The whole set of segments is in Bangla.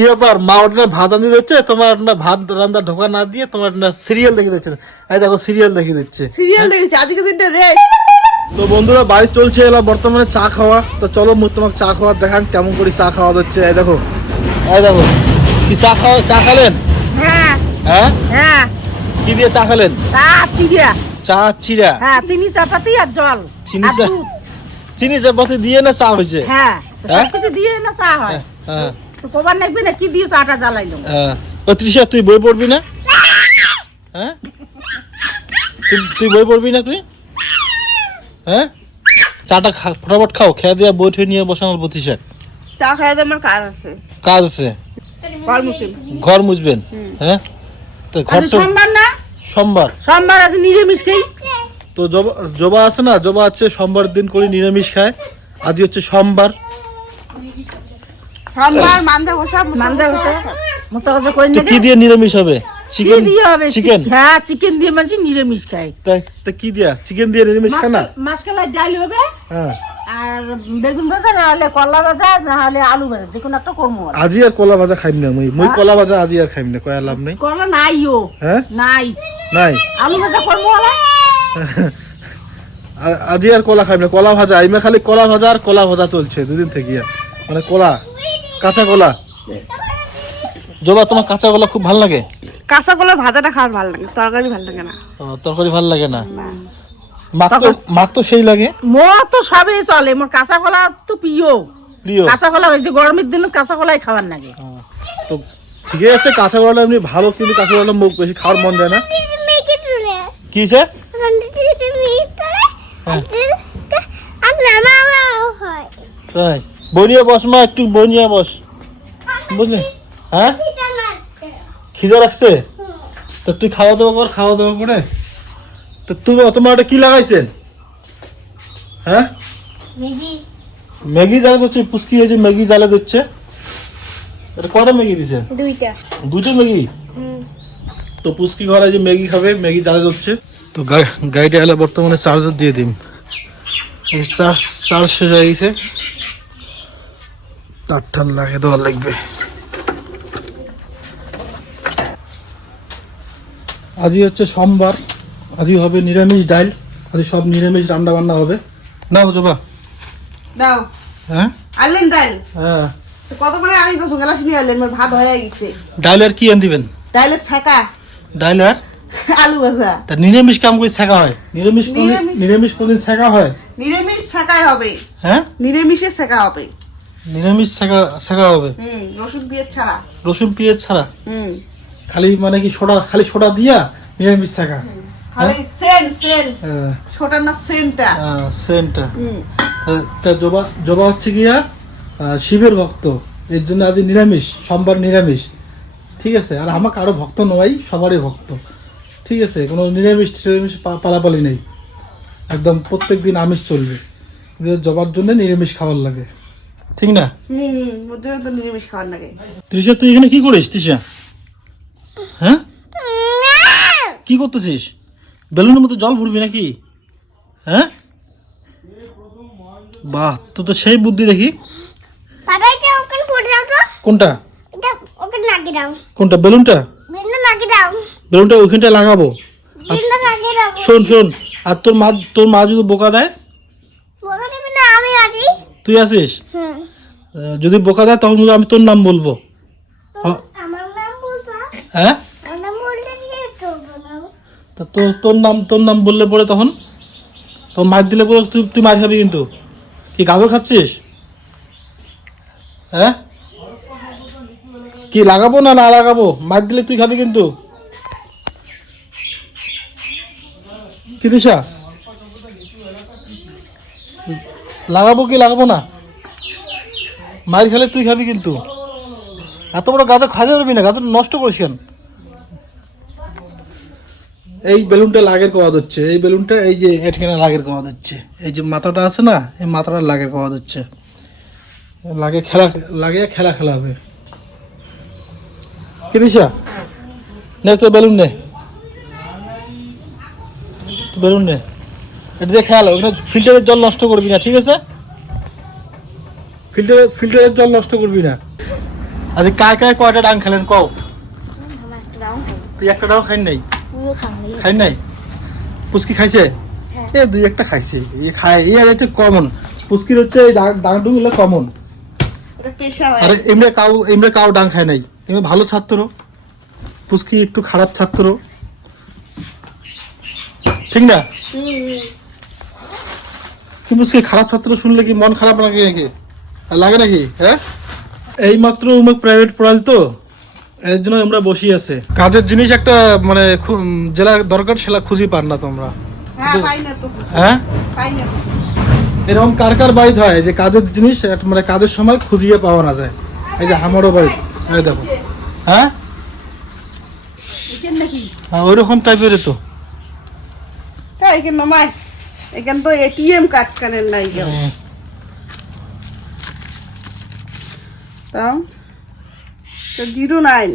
কি ব্যাপার, মা ওটা ভাত আনি দিচ্ছে, তোমার না ভাত রান্না ঢোকা না দিয়ে তোমার না সিরিয়াল দেখে দিচ্ছে। এই দেখো সিরিয়াল দেখে দিচ্ছে, সিরিয়াল দেখেছি আজকে দিনটা রেস্ট। তো বন্ধুরা বাড়ি চলছে এলা বর্তমানে চা খাওয়া। তো চলো তোমাকে চা খাওয়া দেখান কেমন করে চা খাওয়া হচ্ছে। এই দেখো কি চা খালেন? হ্যাঁ হ্যাঁ হ্যাঁ, কি দিয়ে চা খালেন? চা চিরা, হ্যাঁ চিনি চাপাতি আর জল চিনি আর চা, দুধ। চিনি চাপাতি দিয়ে না চা হয়েছে? হ্যাঁ তো হ্যাঁ? সবকিছু দিয়ে না চা হয়। হ্যাঁ তো কবার লাগবে না কি দিয়ে চাটা জ্বালাইলো? হ্যাঁ। ও তৃষা তুই বই পড়বি না? হ্যাঁ তুই বই পড়বি না তুই? হ্যাঁ চাটা ফটাফট খাও, খেয়ে দিয়ে বই ঠে নিয়ে বসানোর প্রতিষ্ঠা। চা খাইতে আমার কাজ আছে। কাজ আছে? ঘর মুছিম। ঘর মুছবেন? হ্যাঁ তো ঘর তো সোমবার না, সোমবার আজ নিরামিষ খাই। তো জবা আছে না, জবা হচ্ছে সোমবার দিন করে নিরামিষ খায়। আজ হচ্ছে সোমবার। সোমবার মানজা ঘষা মোচা ঘষা করে তো কি দিয়ে নিরামিষ হবে? চিকেন দিয়ে হবে? চিকেন? হ্যাঁ চিকেন দিয়ে মানুষ নিরামিষ খায়। তাই কি দিয়া চিকেন দিয়ে নিরামিষ খায় না? মাছকালাই ডাল হবে, হ্যাঁ আর বেগুন ভাজা না হলে করলা ভাজা না হলে আলু ভাজা, যে কোনো একটা করবো। আজি আর কলা ভাজা খাইম না, মুই কলা ভাজা আজি আর খাইম না, কয়া লাভ নেই। করলা নাইও। হ্যাঁ নাই আলু ভাজা করবো হলে। আজি আর কলা খাইম না, কলা ভাজা। আইমা খালি কলা ভাজা আর কলা ভাজা চলছে দুদিন থেকে, মানে কলা, কাঁচা কলা। জবা তোমার কাঁচা কলা খুব ভালো লাগে? কাঁচা কলা ভাজাটা খাওয়ার ভালো লাগে, তরকারি ভালো লাগে না। তরকারি ভালো লাগে না? মাখ তো সেই লাগে। মোর তো সবই চলে, মোর কাঁচা কলা তো প্রিয়। কাঁচা কলা ওই যে গরমের দিনে কাঁচা কলাই খাবার লাগে। তো ঠিক আছে, কাঁচা কলাটা এমনি ভালো, কিন্তু কাঁচা কলাটা মুখ বেশি খাওয়ার মন যায় না। কি সে? তাই বই নিয়ে বস মা, একটু বই নিয়ে বস, বুঝলি? হ্যাঁ খিদে রাখছে তো তুই খাওয়া দাওয়া কর, খাওয়া দাওয়া করে। তো তোমার ওটা কি লাগাইছেন? হ্যাঁ ম্যাগি জ্বালা দিচ্ছে, পুচকি হয়েছে ম্যাগি জ্বালা দিচ্ছে। এটা কটা ম্যাগি দিছে? দুইটা ম্যাগি। তো পুচকি ঘরে যে ম্যাগি খাবে, ম্যাগি জ্বালা দিচ্ছে। তো গাড়িটা এলে বর্তমানে চার্জার দিয়ে দিম, চার্জ শেষ হয়ে গেছে, তার লাগে দেওয়া লাগবে। আজই হচ্ছে সোমবার, আজই হবে নিরামিষ ডাল, আজ সব নিরামিষ রান্না বান্না হবে। না জবা দাও। হ্যাঁ আনলেন ডাল? হ্যাঁ কত করে আনি গো? গেলাস নিয়ে আনলেন, মোর ভাত হয়ে গেছে। ডাল আর কি আন দিবেন? ডালের ছাকা, ডাল আর আলু ভাজা। তা নিরামিষ কাম করে ছাকা হয়? নিরামিষ কোনদিন ছাকা হয়? নিরামিষ ছাকাই হবে। হ্যাঁ নিরামিষে ছাকা হবে। নিরামিষ ছাকা হবে? রসুন পেঁয়াজ ছাড়া। রসুন পেঁয়াজ ছাড়া? খালি মানে কি খালি সোডা দিয়া নিরামিষ ছাকা? খালি ছোটা না সেন্টটা। তা জবা হচ্ছে গিয়া শিবের ভক্ত, এর জন্য আজ নিরামিষ, সোমবার নিরামিষ, ঠিক আছে? আর আমাকে আরো ভক্ত নয়, সবারই ভক্ত, ঠিক আছে? কোনো নিরামিষ পালাপালি নেই, একদম প্রত্যেক দিন আমিষ চলবে। জবার জন্য নিরামিষ খাবার লাগে, ঠিক না? নিরামিষ খাবার লাগে। তৃষা তুই এখানে কি করিস? তৃষা হ্যাঁ কি করতেছিস? বেলুনের মতো জল ভরবি নাকি? হ্যাঁ বাহ, তো সেই বুদ্ধি দেখি। কোনটা? কোনটা? বেলুনটা? বেলুনটা ওইখানটা লাগাবো। শোন, আর তোর মা যদি বোকা দেয়? তুই আছিস? যদি বোকা দেয় তখন আমি তোর নাম বলবো। হ্যাঁ তোর নাম বললে পরে তখন তোর মার দিলে পরে তুই মার খাবি কিন্তু। কি গাজর খাচ্ছিস? হ্যাঁ কি লাগাবো না লাগাবো? মার দিলে তুই খাবি কিন্তু। কি দিশা লাগাবো কি লাগাবো না? মার খেলে তুই খাবি কিন্তু। এত বড় গাজর খাওয়া যাবি না, গাজর নষ্ট করিস কেন? এই বেলুনটা লাগের কওয়া হচ্ছে, এই বেলুনটা এই যে এখানে লাগের কওয়া হচ্ছে, এই যে মাথাটা আছে না, এই মাথাটা লাগের কওয়া হচ্ছে। খেলা হবে। কি দিশা নে তো বেলুন নে, এটা দিয়ে খেয়াল। ওখানে ফিল্টারের জল নষ্ট করবি না, ঠিক আছে? ফিল্টারের জল নষ্ট করবি না। আচ্ছা কায় কায় কয়টা ডাং খেলেন কও? আমার একটা রাউন্ড খাই তুই একটা ডাং খাই নাই? পুরো খাই খাই নাই? পুচকি খাইছে? হ্যাঁ। এ দুই একটা খাইছে, এ খায়, এ আর একটা কমন। পুচকির হচ্ছে এই ডাং গুলো কমন। এটা পেশা আরে এমনি কাউ ডাং খায় নাই, এমনি ভালো ছাত্র। পুচকি একটু খারাপ ছাত্র, ঠিক না? কি পুচকি খারাপ ছাত্র শুনলে কি মন খারাপ লাগে নাকি? আর লাগে নাকি? হ্যাঁ, এই মাত্র উমেক প্রাইভেট পড়াল তো, এর জন্য আমরা বসি আছে। কাজের জিনিস একটা মানে যেটা দরকার সেটা খুঁজি পান না তোমরা। হ্যাঁ পাই না তো, হ্যাঁ, পাই না তো। এরকম কার কার বাড়িতে হয় যে কাজের জিনিস মানে কাজের সময় খুঁজিয়ে পাওয়া না যায়? এই যে আমারও বাড়ি, এই দেখো। হ্যাঁ, এখান নাকি হ্যাঁ ওইরকম টাইপের তো। হ্যাঁ এখান মামাই, এখান তো এটিএম কার্ড কানেন নাই কেউ তাও তো 09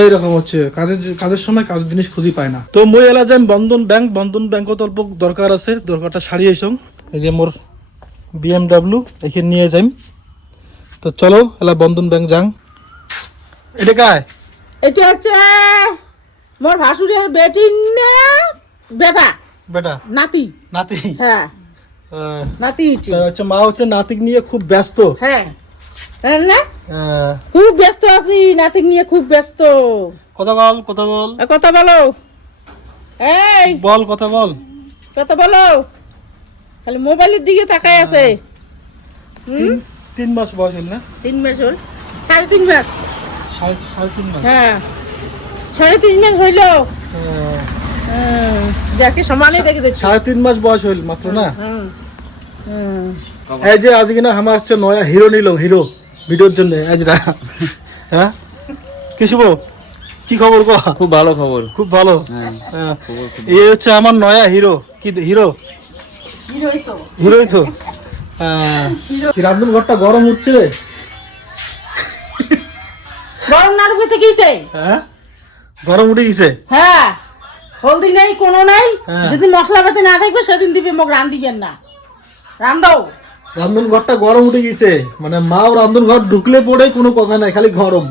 এইরকম হচ্ছে কাজের সময় কাজের জিনিস খুঁজি পায় না। তো মই এলা যাই বন্ধন ব্যাংকত অল্প দরকার আছে, দরকারটা সারিয়ে আইসং। এই যে মোর BMW এখানে নিয়ে যাইম। তো চলো এলা বন্ধন ব্যাংক যাং। এটা কায়? এটা হচ্ছে মোর ভাসুরের বেটি না বেটা বেটা নাতি। নাতি? হ্যাঁ আহ, নাতি হচ্ছে। তা হচ্ছে মা হচ্ছে নাতিক নিয়ে খুব ব্যস্ত। হ্যাঁ তাই না, আহ, খুব ব্যস্ত আছি, নাতিক নিয়ে খুব ব্যস্ত। কথা বল, কথা বল, কথা বলো, এই বল কথা বল। কথা বলো, খালি মোবাইলের দিকে তাকাই আছে। তিন মাস বয়স হল না? 3 মাস হল, 3.5 মাস। সাড়ে 3.5 মাস। হ্যাঁ 3.5 মাস হইলো। দেখে সমানে দেখে দিচ্ছি। 3.5 মাস বয়স হইল মাত্র না? হুম হুম এই যে আজকে না আমার হচ্ছে নয়া হিরো নিল, হিরো ভিডিওর জন্য আজরা। হ্যাঁ কি শুভ, কি খবর গো? খুব ভালো খবর। খুব ভালো। হ্যাঁ। এই হচ্ছে আমার নয়া হিরো। কি হিরো? হিরোই তো। হিরোই তো। কি রান্ধন ঘরটা গরম উঠছে রে? গরম না রূপে থেকেইতে। হ্যাঁ গরম উঠে গেছে। হ্যাঁ হলদি নাই কোনো নাই, হ্যাঁ। যদি মশলা পাতি না থাকবে সেদিন দিবে, মোক রান দিবেন না, রান দাও। রান্ধন ঘরটা গরম উঠে গেছে, মানে মাও রান্ধন ঘর ঢুকলে পড়ে কোনো কথা নাই, খালি গরম।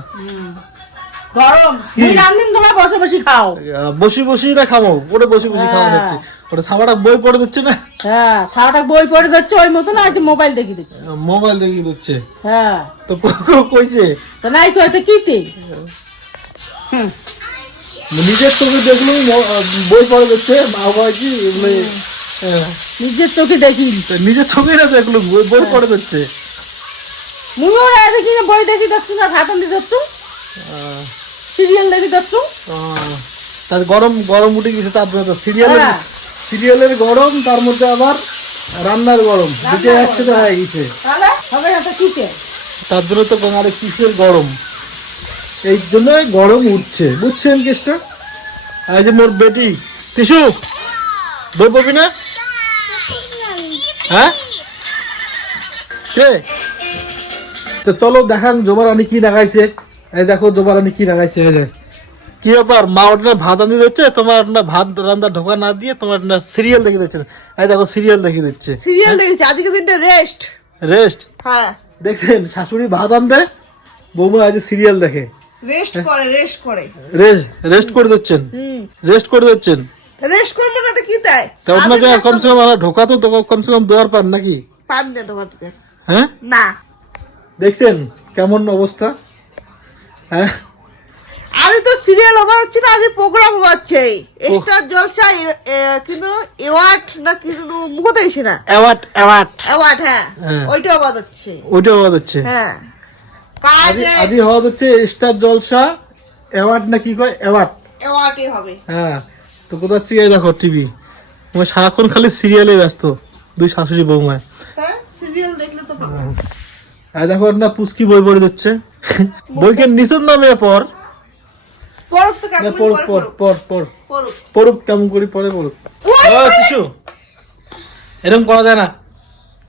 গরম কি? রান দিন, তোমরা বসে বসে খাও। বসি বসি না খাবো, ওটা বসি বসি খাওয়া হ্যাঁ। যাচ্ছে। ওটা সাবাটা বই পড়ে দিচ্ছে না, হ্যাঁ ছাড়াটা বই পড়ে দিচ্ছে ওই মতো না, আজ মোবাইল দেখি দিচ্ছে। মোবাইল দেখি দিচ্ছে। হ্যাঁ তো কইছে তো নাই কইতে কিতে। হুম নিজের চোখে দেখলো বই পড়ে দিচ্ছে, মা বাবা কি এগুলো, নিজের চোখে দেখি, নিজের চোখে না দেখলো বই পড়ে দিচ্ছে। মুইও দেখি না, বই দেখি দিচ্ছ না, ভাতন দিয়ে দিচ্ছ, সিরিয়াল দেখি দিচ্ছ। তার গরম উঠে গেছে, তার হ্যাঁ। সিরিয়ালের গরম, তার মধ্যে আবার রান্নার গরম, দুটো একসাথে হয়ে গেছে। তাহলে হবে না তো কিতে। তার জন্য তো আরে কিসের গরম, এই জন্য গরম উঠছে, বুঝছেন কেসটা? এই যে মোর বেটি টিসু, বই পড়বি না? হ্যাঁ কে? তো চলো দেখান জোবা রানী কি লাগাইছে। এই দেখো জোবা রানী কি লাগাইছে। এই যে কি ব্যাপার, মা ওটা ভাত আনি দিচ্ছে, তোমার না ভাত রান্না ঢোকা না দিয়ে তোমার না সিরিয়াল দেখে দিচ্ছে। এই দেখো সিরিয়াল দেখে দিচ্ছে। সিরিয়াল দেখছি আজকে দিনটা রেস্ট। রেস্ট? হ্যাঁ দেখছেন শাশুড়ি ভাত আনবে, বৌমা আজ সিরিয়াল দেখে। রেস্ট করে, রেস্ট করে। রেস্ট করে দিচ্ছেন? রেস্ট করে দিচ্ছেন? রেস্ট করবো না তো কি তাই? তা ওটা যে কমসে কম ঢোকা তো কমসে কম দোয়ার পান নাকি? পান না তোমার থেকে। হ্যাঁ না দেখছেন কেমন অবস্থা? হ্যাঁ আজ তো সিরিয়াল ওভার হচ্ছে না, আজ প্রোগ্রাম হচ্ছে স্টার জলসা, কিন্তু অ্যাওয়ার্ড না কিন্তু মুখতে এসে না, অ্যাওয়ার্ড অ্যাওয়ার্ড। হ্যাঁ হ্যাঁ। ওইটা ওভার হচ্ছে। ওইটা হওয়া হচ্ছে। হ্যাঁ আজই হওয়া হচ্ছে স্টার জলসা অ্যাওয়ার্ড না কি কয়, অ্যাওয়ার্ডই হবে। হ্যাঁ তো কোথা থেকে এই দেখো টিভি, তোমার সারাক্ষণ খালি সিরিয়ালে ব্যস্ত দুই শাশুড়ি বৌমায়। তাই সিরিয়াল দেখলে তো হবে। আর দেখো না পুচকি বই পড়ে দিচ্ছে। বইকে নিচুর নামে পড়, পড়ুক তো কেমন পড় করে পড় পড় পড় পড়ুক। পড়ুক, কেমন করে পড়ে পড়ুক। শিশু এরকম করা যায় না,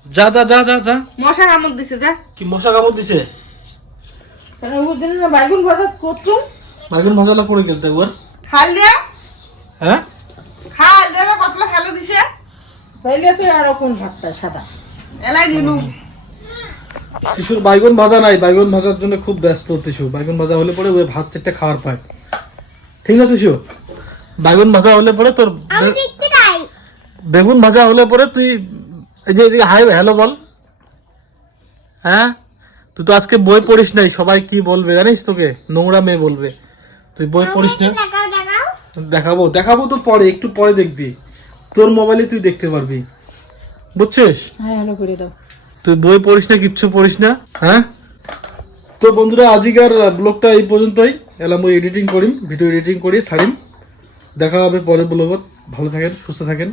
যা যা যা যা যা। মশা কামড় দিছে যা। কি মশা কামড় দিছে? তাহলে ওর জন্য না বাইগুন ভাজা করছো, বাগুন মশলা করে গেলতে একবার। খাল দিয়া হ্যাঁ খাল দিয়া পাতলা খেলে দিছে, তাইলে তো আর কোন ভাতটা সাদা এলাই নিনু। তিসুর বাইগন ভাজা নাই, বাইগন ভাজার জন্য খুব ব্যস্ত তিসু। বাইগন ভাজা হলে পরে ওই ভাত চারটে খাওয়ার পায়, ঠিক না তিসু? বাইগন ভাজা হলে পরে তোর বেগুন ভাজা হলে পরে তুই এই যে এদিকে হাই হ্যালো বল। হ্যাঁ, তুই তো আজকে বই পড়িস নাই, সবাই কি বলবে জানিস? তোকে নোংরা মেয়ে বলবে। তুই বই পড়িস না। দেখাবো দেখাবো তো পরে, একটু পরে দেখবি, তোর মোবাইলে তুই দেখতে পারবি, বুঝছিস? হ্যাঁ হ্যালো করে দাও। তুই বই পড়িস না, কিচ্ছু পড়িস না। হ্যাঁ, তো বন্ধুরা আজিকার ব্লগটা এই পর্যন্তই। এলাম ওই এডিটিং করিম, ভিডিও এডিটিং করি ছাড়িম। দেখা হবে পরে ব্লগত। ভালো থাকেন, সুস্থ থাকেন।